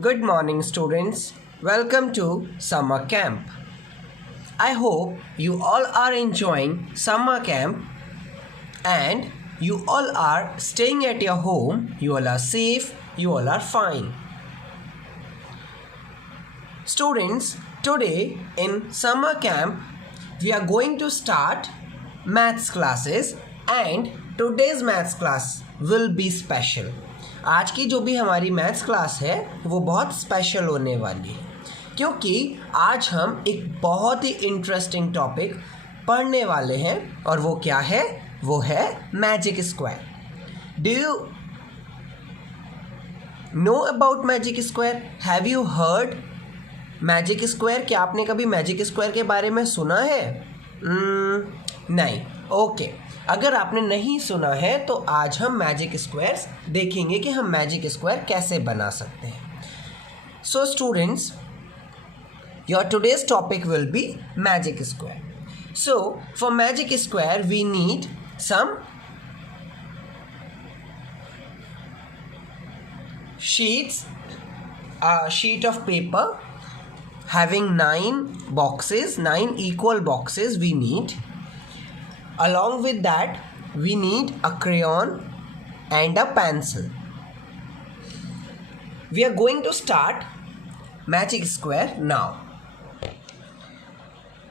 Good morning, students. Welcome to summer camp. I hope you all are enjoying summer camp and you all are staying at your home. You all are safe. You all are fine. Students, today in summer camp, we are going to start maths classes and today's maths class will be special. आज की जो भी हमारी maths class है वो बहुत special होने वाली है क्योंकि आज हम एक बहुत ही इंटरेस्टिंग टॉपिक पढ़ने वाले हैं और वो क्या है, वो है magic square. Do you know about magic square? Have you heard magic square? क्या आपने कभी मैजिक स्क्वायर के बारे में सुना है? नहीं. ओके. अगर आपने नहीं सुना है तो आज हम मैजिक स्क्वायर्स देखेंगे कि हम मैजिक स्क्वायर कैसे बना सकते हैं. So students, your today's topic will be magic square. So for magic square we need some sheets, a sheet of paper having 9 boxes, 9 equal boxes we need. Along with that we need a crayon and a pencil. We are going to start magic square now.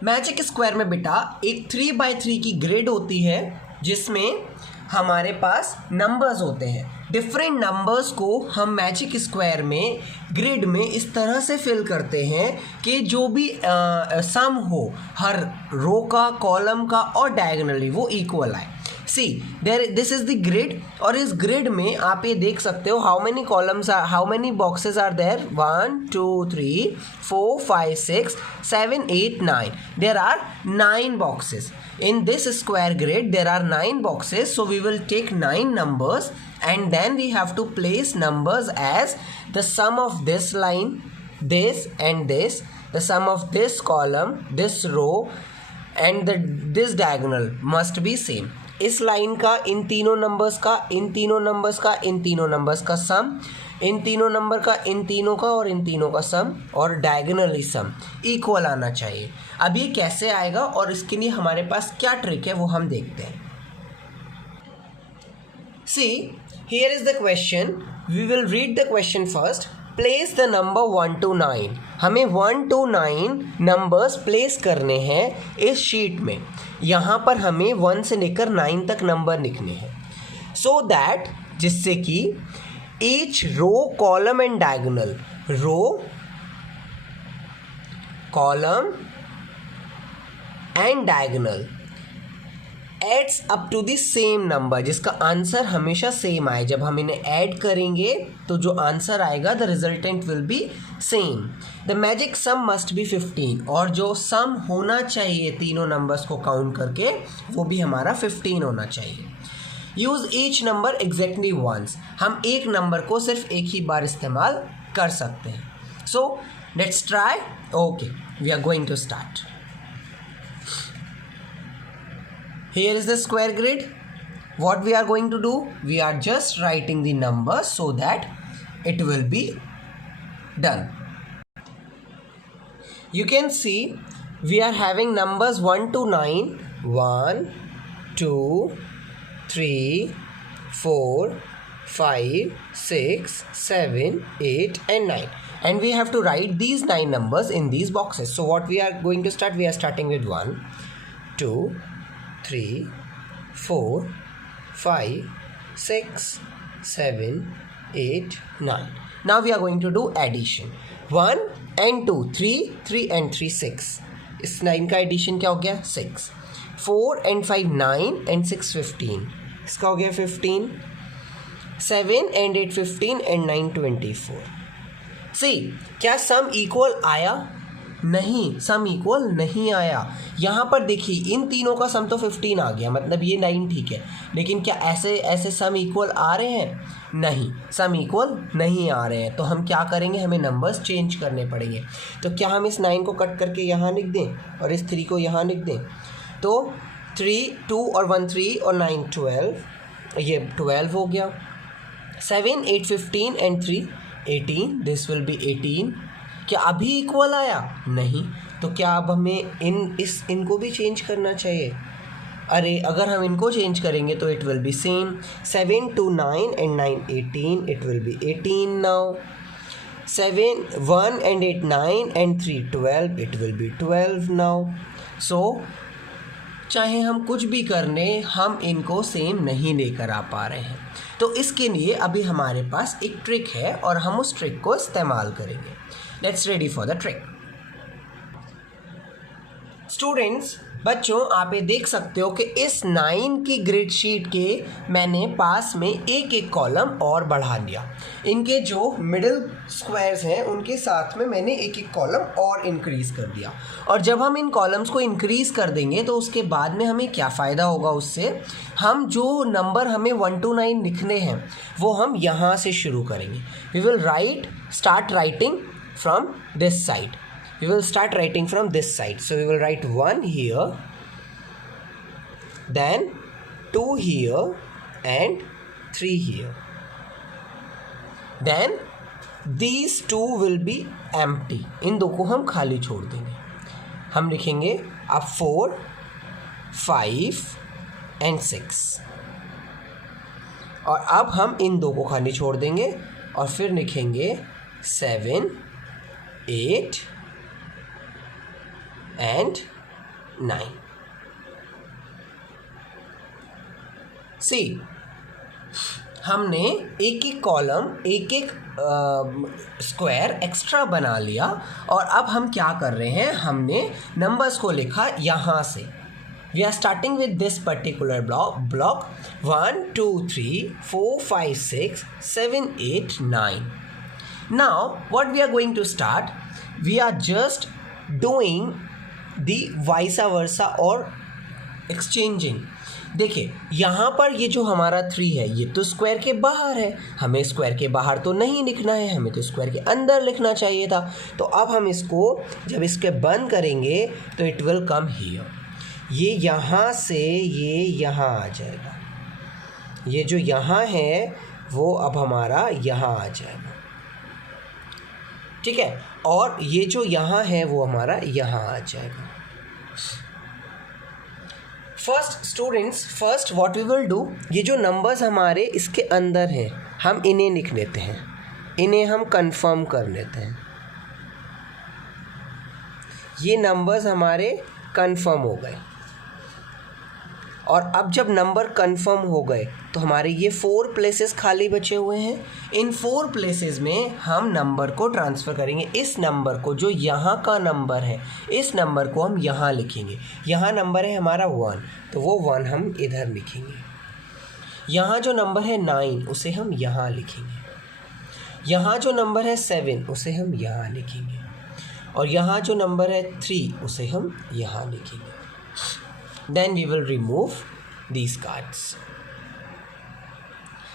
Magic square में बेटा एक 3x3 की grid होती है जिसमें हमारे पास numbers होते हैं. डिफरेंट नंबर्स को हम मैजिक स्क्वायर में ग्रिड में इस तरह से फिल करते हैं कि जो भी सम हो हर रो का, कॉलम का और डायगोनली वो इक्वल आए. See there this is the grid और इस ग्रिड में आप ये देख सकते हो how many columns are, how many boxes are there. 1 2 3 4 5 6 7 8 9. There are 9 boxes. In this square grid there are 9 boxes, so we will take 9 numbers and then we have to place numbers as the sum of this line, this and this, the sum of this column, this row and this diagonal must be same. इस line का इन तीनों numbers का, इन तीनों numbers का, इन तीनों numbers का सम, इन तीनों number का, इन तीनों का और इन तीनों का सम और डायगोनली सम इक्वल आना चाहिए. अब ये कैसे आएगा और इसके लिए हमारे पास क्या ट्रिक है वो हम देखते हैं. See here is the question. We will read the question first. Place the number 1 to 9. हमें 1 to 9 नंबर्स प्लेस करने हैं इस शीट में. यहाँ पर हमें 1 से लेकर 9 तक नंबर लिखने हैं सो दैट जिससे कि each row, column and diagonal, row, column and diagonal adds up to the same number, जिसका आंसर हमेशा सेम आए. जब हम इन्हें ऐड करेंगे तो जो आंसर आएगा the resultant will be same. The magic sum must be 15 और जो सम होना चाहिए तीनों नंबर्स को काउंट करके वो भी हमारा 15 होना चाहिए. Use each number exactly once. हम एक नंबर को सिर्फ एक ही बार इस्तेमाल कर सकते हैं. So let's try. Okay, we are going to start. Here is the square grid. What we are going to do? We are just writing the numbers so that it will be done. You can see we are having numbers 1 to 9. 1 2 3 4 5 6 7 8 and 9. And we have to write these 9 numbers in these boxes. So what we are going to start? We are starting with 1 2 3 4 5 6 7 8 9. Now we are going to do addition. 1 and 2, 3 and 3 6. इस 9 का addition क्या हो गया? 6. 4 and 5 9 and 6 15. इसका हो गया 15. 7 and 8 15 and 9 24. See, क्या sum equal आया? नहीं, सम इक्वल नहीं आया. यहाँ पर देखिए इन तीनों का सम तो 15 आ गया, मतलब ये 9 ठीक है. लेकिन क्या ऐसे ऐसे सम इक्वल आ रहे हैं? नहीं, सम इक्वल नहीं आ रहे हैं. तो हम क्या करेंगे? हमें नंबर्स चेंज करने पड़ेंगे. तो क्या हम इस 9 को कट करके यहाँ लिख दें और इस 3 को यहाँ लिख दें? तो 3 2 और 1 3 और 9 12, ये 12 हो गया. 7 8 15 and 3 18, दिस विल बी 18। क्या अभी इक्वल आया? नहीं। तो क्या अब हमें इनको भी चेंज करना चाहिए? अरे अगर हम इनको चेंज करेंगे तो it will be same. 7 2 9 and 9 18, it will be 18 now. 7 1 and 8 9 and 3 12, it will be 12 now. So चाहे हम कुछ भी करने, हम इनको सेम नहीं लेकर आ पा रहे हैं। तो इसके लिए अभी हमारे पास एक ट्रिक है और हम उस ट्रिक को इस्तेमाल करेंगे। Let's ready for the trick. Students, बच्चों, आप ये देख सकते हो कि इस 9 की ग्रिड शीट के मैंने पास में एक एक कॉलम और बढ़ा दिया। इनके जो मिडिल स्क्वायर्स हैं उनके साथ में मैंने एक एक कॉलम और इंक्रीज कर दिया। और जब हम इन कॉलम्स को इंक्रीज कर देंगे तो उसके बाद में हमें क्या फ़ायदा होगा? उससे हम जो नंबर हमें 1 to 9 लिखने हैं वो हम यहाँ से शुरू करेंगे। We will start writing from this side. We will start writing from this side. So we will write 1 here, then 2 here and 3 here. Then these 2 will be empty. इन दो को हम खाली छोड़ देंगे। हम लिखेंगे अब 4 5 and 6। और अब हम इन दो को खाली छोड़ देंगे और फिर लिखेंगे 7 8 and 9। See, हमने एक एक कॉलम, एक एक स्क्वायर एक्स्ट्रा बना लिया और अब हम क्या कर रहे हैं? हमने नंबर्स को लिखा यहाँ से। We are starting with this particular block 1 2 3 4 5 6 7 8 9। Now what we are going to start? We are just doing दी वाइसा वर्सा और एक्सचेंजिंग। देखिए यहाँ पर ये जो हमारा 3 है ये तो स्क्वायर के बाहर है, हमें स्क्वायर के बाहर तो नहीं लिखना है, हमें तो स्क्वायर के अंदर लिखना चाहिए था। तो अब हम इसको जब इसके बंद करेंगे तो इट विल कम हियर। ये यहाँ से ये यहाँ आ जाएगा। ये जो यहाँ है वो अब हमारा यहाँ आ जाएगा, ठीक है। और ये जो यहाँ है वो हमारा यहाँ आ जाएगा। First what we will do, ये जो नंबर्स हमारे इसके अंदर हैं हम इन्हें लिख लेते हैं, इन्हें हम कंफर्म कर लेते हैं। ये नंबर्स हमारे कंफर्म हो गए। और अब जब नंबर कंफर्म हो गए तो हमारे ये 4 प्लेसेस खाली बचे हुए हैं। इन 4 प्लेसेस में हम नंबर को ट्रांसफ़र करेंगे। इस नंबर को, जो यहाँ का नंबर है, इस नंबर को हम यहाँ लिखेंगे। यहाँ नंबर है हमारा 1, तो वो 1 हम इधर लिखेंगे। यहाँ जो नंबर है 9 उसे हम यहाँ लिखेंगे। यहाँ जो नंबर है 7 उसे हम यहाँ लिखेंगे। और यहाँ जो नंबर है 3 उसे हम यहाँ लिखेंगे। Then we will remove these cards.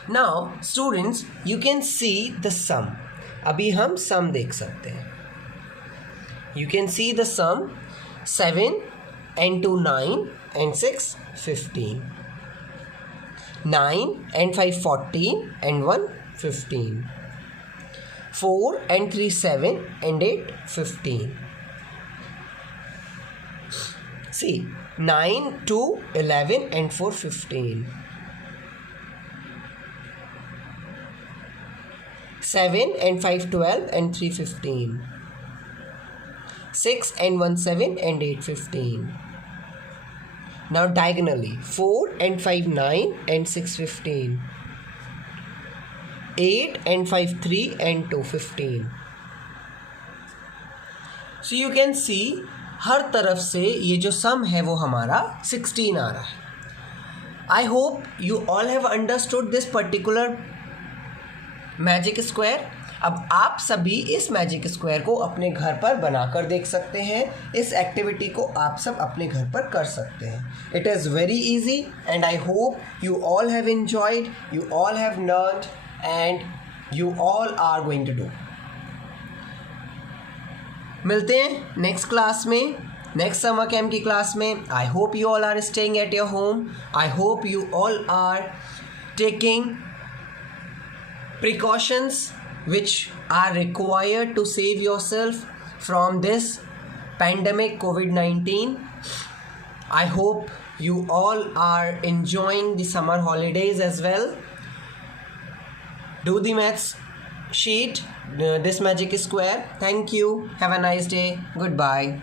Now students, you can see the sum. अभी हम sum देख सकते हैं। You can see the sum 7 and 2 9 and 6 15, 9 and 5 14 and 1 15, 4 and 3 7 and 8 15. See, 9 2 11 and 4 15, 7 and 5 12 and 3 15, 6 and 1 7 and 8 15. Now diagonally 4 and 5 9 and 6 15, 8 and 5 3 and 2 15. So you can see हर तरफ से ये जो सम है वो हमारा 16 आ रहा है। आई hope you all have understood this particular magic square. अब आप सभी इस मैजिक स्क्वायर को अपने घर पर बनाकर देख सकते हैं। इस एक्टिविटी को आप सब अपने घर पर कर सकते हैं। It is very easy and I hope you all have enjoyed, you all have learned and you all are going to do. मिलते हैं नेक्स्ट क्लास में, नेक्स्ट समर कैम्प की क्लास में। I hope you all are staying at your home. I hope you all are taking precautions which are required to save yourself from this pandemic COVID-19. I hope you all are enjoying the summer holidays as well. Do the maths sheet, this magic square. Thank you. Have a nice day. Goodbye.